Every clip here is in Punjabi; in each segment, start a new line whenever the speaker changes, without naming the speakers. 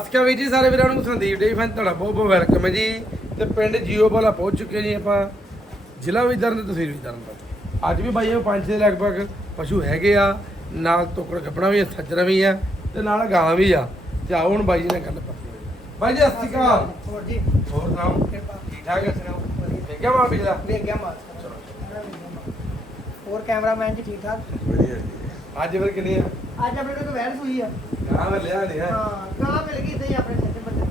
ਨਮਸਕਾਰ ਵੀਰ ਜੀ ਸਾਰੇ ਵੀਰਾਂ ਨੂੰ ਸੰਦੀਪ ਡੇ ਫੈਨ ਤੁਹਾਡਾ ਬਹੁਤ ਬਹੁਤ ਵੈਲਕਮ ਹੈ ਜੀ। ਤੇ ਪਿੰਡ ਜੀਓ ਵਾਲਾ ਪਹੁੰਚ ਚੁੱਕੇ ਜੀ ਆਪਾਂ। ਜ਼ਿਲ੍ਹਾ ਵੀ ਤਰਨ ਤੇ ਤਹਿਸੀਲ ਵੀ ਤਰਨ ਤੋਂ ਅੱਜ ਵੀ ਬਾਈ ਇਹ ਪੰਜ ਦੇ ਲਗਭਗ ਪਸ਼ੂ ਹੈਗੇ ਆ। ਨਾਲ ਟੋਕੜ ਕੱਪੜਾ ਵੀ ਆ ਸੱਜਰਾ ਵੀ ਆ ਤੇ ਨਾਲ ਗਾਂ ਵੀ ਆ। ਤੇ ਆਓ ਹੁਣ ਬਾਈ ਜੀ ਨਾਲ ਗੱਲ ਕਰਦੇ ਹਾਂ। ਬਾਈ ਜੀ ਸਤਿ ਸ਼੍ਰੀ ਅਕਾਲ।
ਹੋਰ ਜੀ।
ਹੋਰ ਸੁਣਾਓ? ਠੀਕ ਠਾਕ ਹੈ
ਸੁਣਾਓ ਵਧੀਆ।
ਦੇਖਿਆ ਮਾਂ ਪਿਛਲਾ
ਵੇਖ ਗਿਆ ਮਾਰ ਹੋਰ ਕੈਮਰਾਮੈਨ ਜੀ ਠੀਕ ਠਾਕ?
ਵਧੀਆ ਅੱਜ ਫਿਰ ਕਿੰਨੀ ਆ?
ਅੱਜ ਆਪਣੇ ਕੋਲ ਵੈਰ ਸੂਈ ਆ।
ਗਾਂ ਲਿਆ ਨਹੀਂ ਹੈ?
ਹਾਂ ਗਾਂ ਮਿਲ ਗਈ ਤੇ ਆਪਣੇ ਤੇ ਬੰਦੇ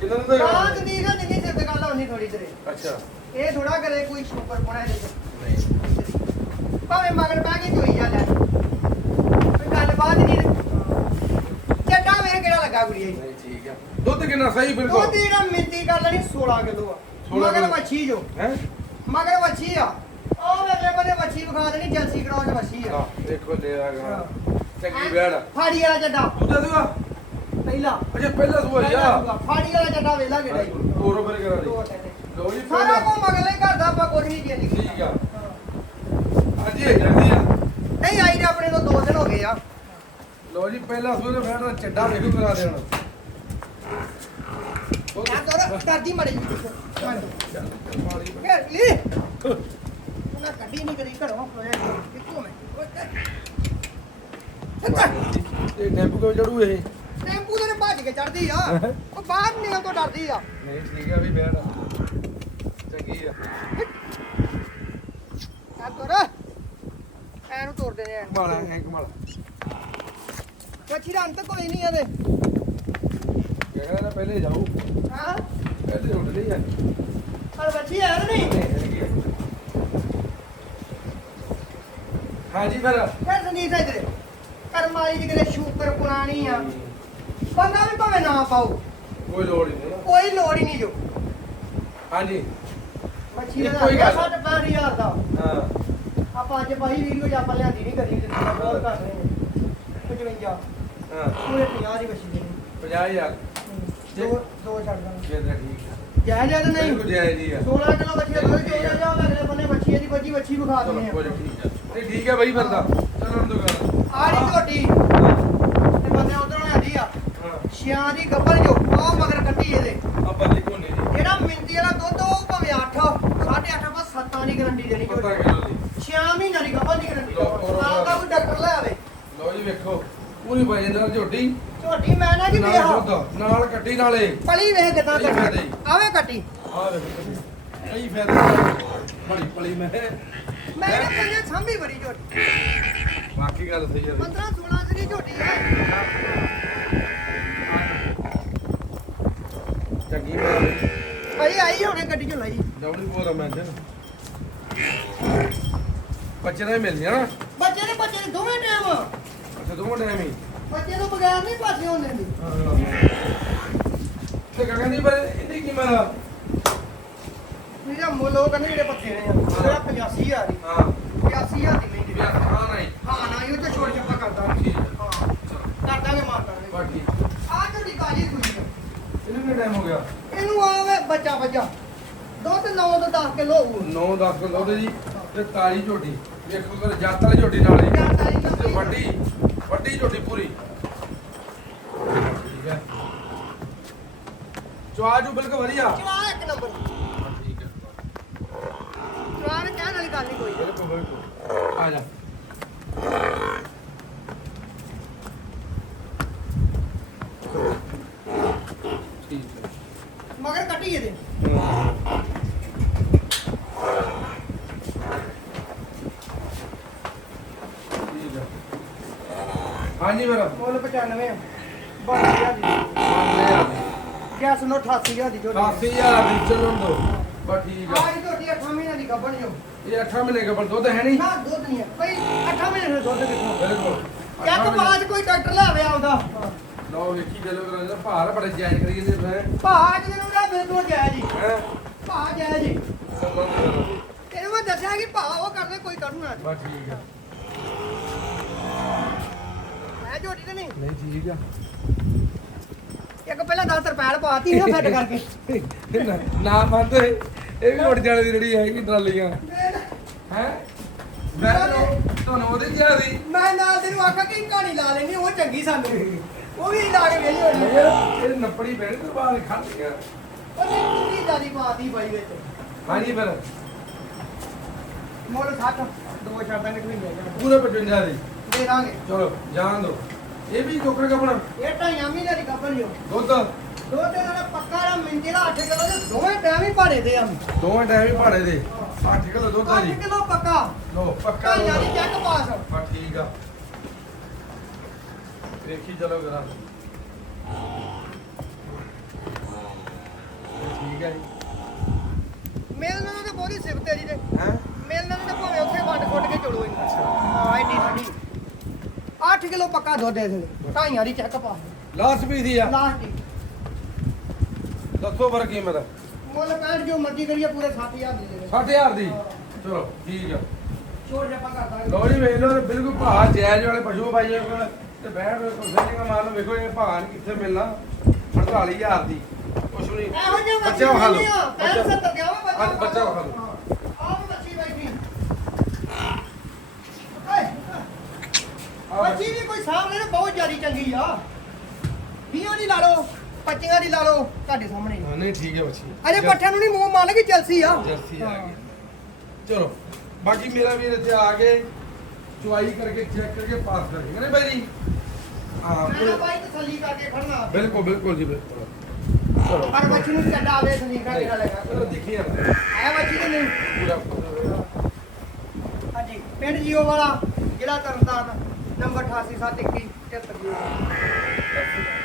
ਕਿੰਨਾਂ ਨੂੰ
ਗਾਂ
ਗਾਂ
ਤੇ ਨਹੀਂ ਜਿੰਨੀ ਸਿਰ ਤੇ ਗੱਲ ਹੋਣੀ ਥੋੜੀ ਤੇਰੇ
ਅੱਛਾ।
ਇਹ ਥੋੜਾ ਕਰੇ ਕੋਈ ਸੁਪਰ ਪਣਾ ਦੇ
ਨਹੀਂ।
ਭਾਵੇਂ ਮਗਰ ਪਾ ਕੇ ਚੋਈ ਜਾ ਲੈ। ਕੋਈ ਗੱਲ ਬਾਤ ਨਹੀਂ। ਚੱਡਾ ਵੇ ਕਿਹੜਾ ਲੱਗਾ ਕੁੜੀ
ਨਹੀਂ ਠੀਕ ਆ। ਦੁੱਧ ਕਿੰਨਾ ਸਹੀ ਬਿਲਕੁਲ?
ਤੇ ਜਿਹੜਾ ਮਿੰਤੀ ਕਰ ਲੈਣੀ 16 ਕਿਲੋ ਆ।
16
ਮਗਰ। ਮੱਛੀ ਜੋ।
ਹੈ?
ਮਗਰ ਮੱਛੀ ਆ। ਉਹ ਮੇਰੇ ਬੰਦੇ ਮੱਛੀ ਵਿਖਾ ਦੇਣੀ ਜਲਸੀ ਕਰਾਉ ਚ ਮੱਛੀ ਆ।
ਦੇਖੋ ਲੈ ਆ ਗਾ। ਚੰਗੀ ਬੈੜ
ਫਾੜੀ ਵਾਲਾ ਚੱਡਾ
ਦੂਜਾ ਦੂਆ
ਪਹਿਲਾ।
ਅਜੇ ਪਹਿਲਾ ਦੂਆ ਯਾ
ਫਾੜੀ ਵਾਲਾ ਚੱਡਾ ਵੇਲਾ ਕਿਹੜਾ
ਤੋਰੋ ਫਿਰ ਕਰਾ
ਦੋ
ਦੀ। ਲੋ ਜੀ
ਸਾਰਾ ਕੋ ਮਗਲੇ ਘਰ ਦਾ ਆਪਾਂ ਕੁਝ ਨਹੀਂ ਜੀ
ਠੀਕ ਆ। ਅੱਜ ਇਹ ਜਾਂਦੀ ਆ।
ਨਹੀਂ ਆਈ ਨੇ ਆਪਣੇ ਤੋਂ ਦੋ ਦਿਨ ਹੋ ਗਏ ਆ।
ਲੋ ਜੀ ਪਹਿਲਾ ਦੇ ਬੈੜ ਦਾ ਚੱਡਾ ਵੇਖੋ ਕਰਾ ਦੇਣਾ।
ਆ ਤੋਰ ਕਰਦੀ ਮੜੀ ਘਰ ਲਈ ਉਹਨਾਂ ਕੱਢੀ ਨਹੀਂ ਕਰੀ ਘਰੋਂ। ਹੋਇਆ ਕਿੱਥੋਂ ਮੈਂ?
ਤੇ ਟੈਂਪੂ ਕਿਵੇਂ ਚੜੂ ਇਹ?
ਟੈਂਪੂ ਦੇ ਭੱਜ ਕੇ ਚੜਦੀ ਆ। ਉਹ ਬਾਹਰ ਨਿਕਲ ਤੋਂ ਡਰਦੀ ਆ।
ਨਹੀਂ ਠੀਕ ਆ ਵੀ ਬੈੜ ਚੰਗੀ ਆ।
ਆ ਤੋਰ ਐਨੂੰ ਤੋੜਦੇ ਨੇ
ਕਮਾਲਾ ਐ ਕਮਾਲਾ
ਦਾ ਅੰਤ ਕੋਈ ਨਹੀਂ ਇਹਦੇ।
ਕਹਿੰਦਾ ਪਹਿਲੇ ਜਾਊ।
ਹਾਂ।
ਪਹਿਲੇ ਉੱਡ ਨਹੀਂ ਆ।
ਪਰ ਮੱਛੀ ਹੈ ਨਹੀਂ।
ਹਾਂਜੀ ਫਿਰ।
ਫਿਰ ਸੰਗੀਤ ਇਧਰ। ਕਰਮ ਵਾਲੀ ਦੀ ਕਿਤੇ ਪੁਰਾਣੀ ਆ ਬੰਦਾ ਵੀ ਭਾਵੇਂ ਨਾ ਪਾਓ
ਕੋਈ ਲੋੜ ਹੀ ਨਹੀਂ
ਕੋਈ ਲੋੜ ਹੀ ਨਹੀਂ ਜੋ
ਹਾਂਜੀ
ਮੱਛੀ ਦਾ
ਇੱਕੋ ਹੀ ਗੱਲ।
60 ਹਜ਼ਾਰ ਦਾ
ਹਾਂ
ਆਪਾਂ ਅੱਜ ਪਾਈ ਵੀਡੀਓ ਜਾਂ ਆਪਾਂ ਲਿਆਂਦੀ ਨਹੀਂ ਕਰੀ ਦਿੱਤੀ ਬਹੁਤ ਘੱਟ ਰਹੇ ਨੇ 55
ਹਾਂ
ਪੂਰੇ 50 ਦੀ ਮੱਛੀ ਦੇਣੀ
50000
ਦੋ ਦੋ ਛੱਡ ਦਾਂਗੇ
ਜੇ ਤਾਂ ਠੀਕ ਆ
ਜਾਇਜ਼ ਹੈ ਤੇ ਨਹੀਂ
ਬਿਲਕੁਲ ਜਾਇਜ਼ ਹੀ ਆ
16 ਕਿਲੋ ਮੱਛੀ ਦਾ ਦੁੱਧ ਚੋਣਾ ਜਾ ਅਗਲੇ ਬੰਨੇ ਮੱਛੀ ਦੀ ਬੱਜੀ ਮੱਛੀ ਵਿਖਾ
ਚਲੋ
ਦਿੰਦੇ ਆ
ਨੀ, ਠੀਕ ਆ ਬਈ ਫਿਰਦਾ ਚਲੋ ਦੋ ਗੱਲ
ਆੜੀ ਝੋਟੀ। ਤੇ ਬੰਦੇ ਉਧਰੋਂ ਲਿਆਂਦੀ ਆ। ਛਿਆਂ ਦੀ ਗੱਬਰ ਜੋ ਉਹ ਮਗਰ ਕੱਟੀ ਇਹਦੇ।
ਆਪਾਂ ਦੇਖੋ ਨਹੀਂ ਜੀ।
ਜਿਹੜਾ ਮਿੰਦੀ ਵਾਲਾ ਦੁੱਧ ਉਹ ਭਾਵੇਂ 8 8.5 ਆਪਾਂ 7 ਦੀ ਗਰੰਟੀ ਦੇਣੀ
ਪਤਾ
ਝੋਟੀ।
ਕਿਲੋ ਦੀ।
6 ਮਹੀਨਿਆਂ ਦੀ ਗੱਬਰ ਦੀ ਗਰੰਟੀ
ਲਓ, ਔਰ-
ਸਾਲ ਦਾ ਕੋਈ ਡਾਕਟਰ ਲੈ ਆਵੇ।
ਲਓ ਜੀ ਵੇਖੋ ਪੂਰੀ ਵਜਨਦਾਰ ਝੋਟੀ।
ਝੋਟੀ ਮੈਂ ਨਾ ਕਿ
ਨਾਲ
ਵੇਖ।
ਦੁੱਧ ਨਾਲ ਕੱਟੀ ਨਾਲੇ।
ਪਲੀ ਵੇਖ ਕਿਦਾਂ
ਪਲੀ
ਕੱਟੀ।
ਹੀ।
ਆਵੇ ਕੱਟੀ।
ਆ ਵੇਖੋ ਕਈ ਫਾਇਦੇ। ਬੜੀ ਪਲੀ ਮੈਂ।
ਮੈਂ ਨਾ ਪੰਜਾਂ ਸਾਂਭੀ ਬੜੀ ਝੋਟੀ।
ਬਾਕੀ ਗੱਲ ਸਹੀ ਹੈ
15 16 ਦੀ ਝੋਟੀ ਹੈ
ਚੰਗੀ ਮੈਂ
ਭਾਈ ਆਈ ਹੁਣੇ ਗੱਡੀ ਚੋਂ ਲਈ।
ਜੌੜੀ ਬੋਲ ਮੈਂ ਤੇ ਬੱਚੇ ਹੀ ਮਿਲ ਜਾਣਾ
ਬੱਚੇ ਨੇ ਬੱਚੇ ਨੇ ਦੋਵੇਂ ਟਾਈਮ
ਅੱਛਾ ਦੋਵਾਂ ਟਾਈਮ ਹੀ।
ਬੱਚੇ ਤੋਂ ਬਗੈਰ ਨਹੀਂ ਪਾਸੇ ਹੁੰਦੇ ਦੀ
ਤੇ ਨਹੀਂ ਪਰ ਇਹਦੀ ਕੀ ਮਾਰਾ
ਮੇਰਾ ਮੁੱਲ ਉਹ ਕਹਿੰਦੇ ਜਿਹੜੇ ਪੱਥੇ ਨੇ ਮੇਰਾ 85000 ਦੀ
ਹਾਂ
85000 ਦੀ ਮਹਿੰਗੀ
ਵੀ ਹਾਂ ਨਹੀਂ
ਹਾਂ ਨਾ ਇਹ ਤੇ ਛੋੜ ਛੱਪਾ ਕਰਦਾ
ਠੀਕ ਹੈ
ਹਾਂ ਕਰ ਦਾਂਗੇ ਮਾਰ ਦਾਂਗੇ
ਬਾਕੀ
ਆ ਝੋਟੀ ਕਾਲੀ ਖੁਸ਼ੀ ਹੈ
ਇਹਨੂੰ ਕਿੰਨਾ ਟਾਈਮ ਹੋ ਗਿਆ
ਇਹਨੂੰ ਬੱਚਾ ਦੁੱਧ 9 ਤੋਂ 10 ਕਿਲੋ ਹੋਊ।
9 10 ਕਿਲੋ ਉਹਦੇ ਜੀ ਤੇ ਤਾਲੀ ਝੋਟੀ ਵੇਖੋ ਕਰ ਜਾਤ ਵਾਲੀ ਝੋਟੀ ਨਾਲ ਹੀ।
ਜਾਤ ਵਾਲੀ ਝੋਟੀ।
ਤੇ ਵੱਡੀ ਵੱਡੀ ਝੋਟੀ ਪੂਰੀ। ਠੀਕ ਹੈ। ਚਵਾਜੂ ਬਿਲਕੁਲ ਵਧੀਆ।
ਚਵਾ ਇੱਕ ਨੰਬਰ।
ਠੀਕ ਹੈ।
ਚਵਾ ਨੇ ਕਹਿਣ ਵਾਲੀ ਗੱਲ ਨਹੀਂ ਕੋਈ
ਬਿਲਕੁਲ ਬਿਲਕੁਲ। ਆ ਜਾ ਠੀਕ ਹੈ
ਮਗਰ ਕੱਟੀ ਇਹਦੇ।
ਹਾਂਜੀ ਮੇਰਾ
ਮੁੱਲ 95 ਆ 62000 ਦੀ ਗੈਸ ਨੂੰ 88000 ਦੀ ਝੋਟੀ
ਕਾਫੀ ਯਾਰ ਦੀ ਚੱਲਣ ਦੋ। ਬਸ ਠੀਕ ਆ।
ਆਹ ਝੋਟੀ 8 ਮਹੀਨਿਆਂ ਦੀ ਗੱਭਣ ਜੋ।
ਇਹ 8 ਮਹੀਨੇ ਕਬਲ ਦੁੱਧ ਹੈ ਨਹੀਂ?
ਨਾ ਦੁੱਧ ਨਹੀਂ ਹੈ। ਭਈ 8 ਮਹੀਨੇ ਦਾ ਦੁੱਧ ਕਿੱਥੋਂ?
ਬਿਲਕੁਲ।
ਇੱਕ ਬਾਅਦ ਕੋਈ ਡਾਕਟਰ ਲੈ ਆਵੇ ਆਉਂਦਾ
ਲਓ ਵੇਖੀ ਚੱਲੋ ਕਰਾਂ ਦਾ ਭਾਰ ਬੜੇ ਜਾਇਜ਼ ਕਰੀ ਜਾਂਦੇ ਮੈਂ
ਭਾਅ ਅੱਜ ਨੂੰ ਦਾ ਬਿਲਕੁਲ ਜਾਇਜ਼ ਜੀ
ਹੈ?
ਜਾਇਜ਼ ਜੀ
ਸੰਬੰਧ
ਤੈਨੂੰ ਮੈਂ ਦੱਸਿਆ ਕਿ ਭਾਅ ਉਹ ਕਰਦੇ ਕੋਈ ਕਰੂਗਾ
ਬਸ ਠੀਕ ਆ।
ਮੈਂ ਝੋਟੀ ਤੇ ਨਹੀਂ?
ਨਹੀਂ ਠੀਕ ਆ।
ਇੱਕ ਪਹਿਲਾਂ 10 ਰੁਪਏ ਪਾਤੀ ਨਾ ਫਿੱਟ ਕਰਕੇ।
ਨਾ- ਨਾ ਮੰਨਦੇ ਇਹ ਵੀ ਉੱਡ ਜਾਣੇ ਦੀ ਜਿਹੜੀ ਹੈਗੀ ਟਰਾਲੀਆਂ। ਹੈ? ਮੈਂ ਤੁਹਾਨੂੰ ਤੁਹਾਨੂੰ ਉਹਦੇ ਜਿਹਾ ਦੀ
ਮੈਂ ਨਾਲ ਤੈਨੂੰ ਆਖਾਂ ਕਿ ਕਹਾਣੀ ਲਾ ਲੈਣੀ ਉਹ ਚੰਗੀ ਸਾਨੂੰ। ਉਹ ਵੀ ਲਾ ਕੇ ਵੇਲੀ ਹੋਣੀ
ਇਹ ਇਹ ਨੱਪੜੀ ਬੈਠ ਤੋਂ ਬਾਅਦ ਖੜ ਗਿਆ।
ਉਹਨੇ ਕਿੰਨੀ ਜਿਆਦੀ ਪਾਤੀ ਬਾਈ ਵਿੱਚ।
ਹਾਂਜੀ ਫਿਰ।
ਮੁੱਲ 60 ਦੋ ਛੱਡਾਂ ਨੇ ਕੋਈ ਨਹੀਂ
ਪੂਰੇ 55 ਦੀ।
ਦੇ ਦਾਂਗੇ।
ਚਲੋ ਜਾਣ ਦੋ। ਇਹ ਵੀ ਕੋਕਰ ਕਪਣਾ
ਇਹ ਢਾਈਆਂ ਮਹੀਨੇ ਦੀ ਕੱਪੜ ਲਿਓ
ਦੁੱਧ।
ਦੋ ਤੇ ਨਾਲ ਪੱਕਾ ਰਾ ਮਿੰਜੇ ਦਾ 8 ਕਿਲੋ ਦੇ ਦੋਵੇਂ ਟਾਈਮ ਹੀ ਭਾੜੇ ਦੇ ਆ।
ਦੋਵੇਂ ਟਾਈਮ ਹੀ ਭਾੜੇ ਦੇ। 8 ਕਿਲੋ ਦੁੱਧ ਆ
8
ਜੀ
ਕਿਲੋ ਪੱਕਾ।
ਲੋ ਪੱਕਾ ਦੁੱਧ।
ਚੈੱਕ ਪਾਸ
ਹਾਂ ਠੀਕ ਆ। ਵੇਖੀ ਚਲੋ ਕਰਾਂ ਠੀਕ ਹੈ ਜੀ।
ਮਿਲਣ ਨੂੰ ਤੇ ਬਹੁਤੀ ਸਿਫਤ ਹੈ ਜੀ ਤੇ।
ਹੈ?
ਮਿਲਣ ਨੂੰ ਤੇ ਭਾਵੇਂ ਉੱਥੇ ਵੰਡ ਕੁੱਟ ਕੇ ਚੜੋ ਇਹਨੂੰ ਹਾਂ ਐਡੀ ਠੰਡੀ। 8 ਕਿਲੋ ਪੱਕਾ ਦੁੱਧ ਦੇ ਦੇ ਢਾਈਆਂ ਦੀ ਚੈੱਕ ਪਾਸ
ਲਾਸਟ ਵੀ ਦੀ ਆ।
ਲਾਸਟ ਹੀ
ਦੱਸੋ ਫਿਰ ਕੀਮਤ
ਮੁੱਲ ਪੈਂਟ ਜੋ ਮਰਜ਼ੀ ਕਰੀਏ ਪੂਰੇ 7000 ਦੇ ਦੇ
60000 ਦੀ? ਚਲੋ ਠੀਕ ਆ।
ਛੋੜ ਜਿਹਾ ਆਪਾਂ ਕਰ ਦਾਂਗੇ
ਲੋ ਜੀ ਵੇਖ ਲਓ ਬਿਲਕੁਲ ਭਾਅ ਜਾਇਜ਼ ਵਾਲੇ ਪਸ਼ੂ ਬਾਈਆਂ ਕੋਲ। ਤੇ ਬੈਠ ਸੈਟਿੰਗ ਮਾਰ ਲਓ ਵੇਖੋ ਇਹ ਭਾਅ ਨੀ ਕਿੱਥੇ ਮਿਲਣਾ 48000 ਦੀ। ਕੁਛ ਨਹੀਂ।
ਇਹੋ ਜਿਹੇ
ਬੱਚਾ ਵਿਖਾ ਲਓ।
ਬੱਚਾ 70 ਗਿਆ ਵਾ
ਅੱਜ ਬੱਚਾ ਵਿਖਾ ਲਓ।
ਆਹ ਬੱਚੀ ਬੈਠੀ ਬੱਚੀ ਵੀ ਕੋਈ ਸਾਹਮਣੇ ਨਾ ਬਹੁਤ ਜ਼ਿਆਦੀ ਚੰਗੀ ਆ। ਵੀਹਾਂ ਦੀ ਲਾ ਲਓ ਪੱਚੀਆਂ ਦੀ ਲਾ ਲਓ ਤੁਹਾਡੇ ਸਾਹਮਣੇ। ਹੀ।
ਹਾਂ, ਨਹੀਂ ਠੀਕ ਹੈ ਬੱਚੀ
ਅਜੇ ਪੱਠਿਆਂ ਨੂੰ ਨਹੀਂ ਮੂੰਹ ਮੰਨ ਕੇ ਚਲਸੀ ਆ।
ਜਰਸੀ ਆ ਗਈ। ਚਲੋ ਬਾਕੀ ਮੇਰਾ ਵੀਰ ਇੱਥੇ ਆ ਕੇ ਚੁਆਈ ਕਰਕੇ ਚੈੱਕ ਕਰਕੇ ਪਾਸ ਕਰੇ ਨਹੀਂ ਭਾਈ ਜੀ। ਹਾਂ
ਮੈਂ ਤਾਂ ਬਾਈ ਤਸੱਲੀ ਕਰਕੇ ਖੜਨਾ।
ਬਿਲਕੁਲ ਬਿਲਕੁਲ ਜੀ ਬਿਲਕੁਲ। ਚਲੋ।
ਪਰ ਬੱਚੀ ਨੂੰ ਚੱਡਾ ਆਵੇ ਸਲੀਕਾ ਕਿਹੜਾ
ਚਲੋ
ਲੱਗਾ
ਦੇਖੀਏ
ਐ ਬੱਚੀ ਨੂੰ ਨਹੀਂ?
ਪੂਰਾ
ਹਾਂਜੀ ਪਿੰਡ ਜੀਓ ਵਾਲਾ ਜ਼ਿਲ੍ਹਾ ਤਰਨਤਾਰਨ ਨੰਬਰ 8871 73